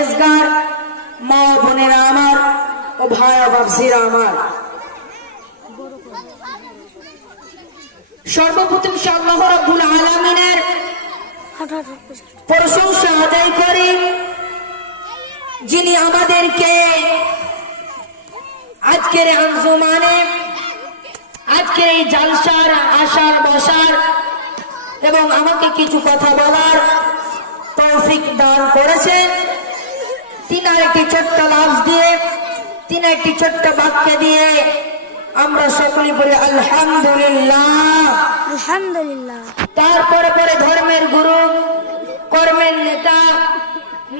পরহেজগার মা বোনেরা আমার ও ভাই বাপসিরা আমার, সর্বপ্রথম আল্লাহ রাব্বুল আলামিনের প্রশংসা আদায় করি, যিনি আমাদেরকে আজকের আঞ্জুমানে, আজকের এই জালসার আসার বসার এবং আমাকে কিছু কথা বলার তৌফিক দান করেছেন। তিনার একটি ছোট্ট লাফজ দিয়ে, তিনার একটি ছোট্ট বাক্য দিয়ে আমরা সকলে বলি আলহামদুলিল্লাহ। আলহামদুলিল্লাহ। তারপরে পরে ধর্মের গুরু, কর্মের নেতা,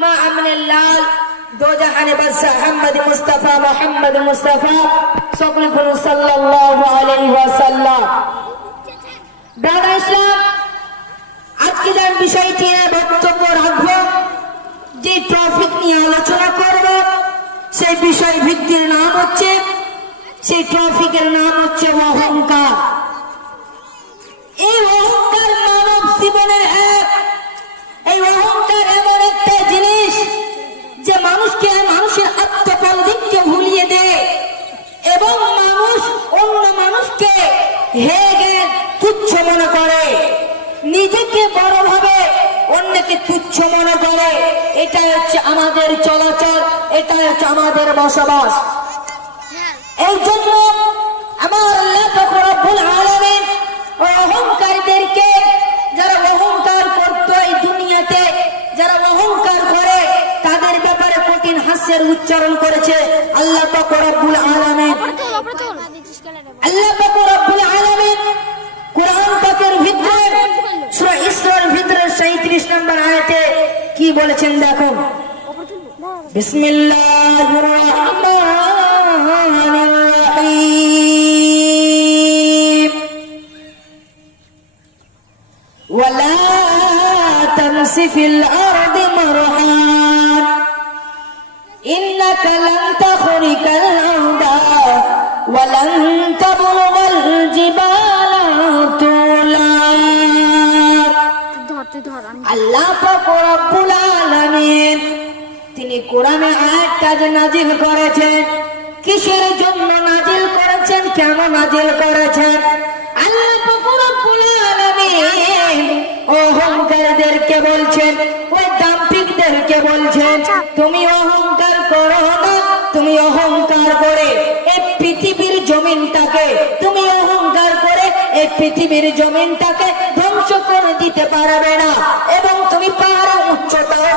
মা আমনুল্লাহ দোজাহানে বাদশা মুহাম্মদ মুস্তাফা সকলে বলুন সাল্লাল্লাহু আলাইহি ওয়াসাল্লাম। ব্রাদার ইসলাম, আজকে যে বিষয়টি নিয়ে বক্তব্য রাখবো, যে টপিক নিয়ে আলোচনা করব, সেই বিষয় ভিত্তির নাম হচ্ছে, সেই টপিকের নাম হচ্ছে অহংকার। এই অহংকার মানব জীবনের এই অহংকার এমন একটা জিনিস যে মানুষকে, মানুষের আত্মপরিধিকে ভুলিয়ে দেয় এবং মানুষ অন্য মানুষকে হেগে তুচ্ছ মনে করে, নিজেকে বড় ভাবে অন্যকে তুচ্ছ মনে করে। এটা হচ্ছে আমাদের চলাচল, এটা হচ্ছে আমাদের বসবাস। এই জন্য আমার আল্লাহ পাক রব্বুল আলামিন অহংকারীদেরকে, যারা অহংকার করতো এই দুনিয়াতে, যারা অহংকার করে তাদের ব্যাপারে কঠিন হাস্যের উচ্চারণ করেছে আল্লাহ পাক রব্বুল আলামিন। আল্লাহ পাক রব্বুল আলামিন কুরআন পাকের ভিতরে সূরা ইসরার ভিতরে 37 নম্বর আয়াতে কি বলেছেন দেখো, বিসমিল্লাহির রহমানির রহিম, ওয়ালা তামসি ফিল আরদি মারহান ইন্নাকা লান তাখরিকাল আরদা ওয়া লান তাবলুগাল জিবালা তুলা। আল্লাহ পাক রব্বুল আলামিন তিনি কোরআনে আয়াতটা নাজিল করেছেন, কিসের জন্য নাজিল করেছেন, কেন নাজিল করেছেন? আল্লাহ পাক রব্বুল আলামিন অহংকারীদেরকে বলছেন, ওই দাম্ভিকদেরকে বলছেন, তুমি অহংকার করো না, তুমি অহংকার করে এই পৃথিবীর জমিনটাকে, তুমি অহংকার করে এই পৃথিবীর জমিনটাকে ধ্বংস করে দিতে পারবে না এবং তুমি পাহাড়ের উচ্চতায়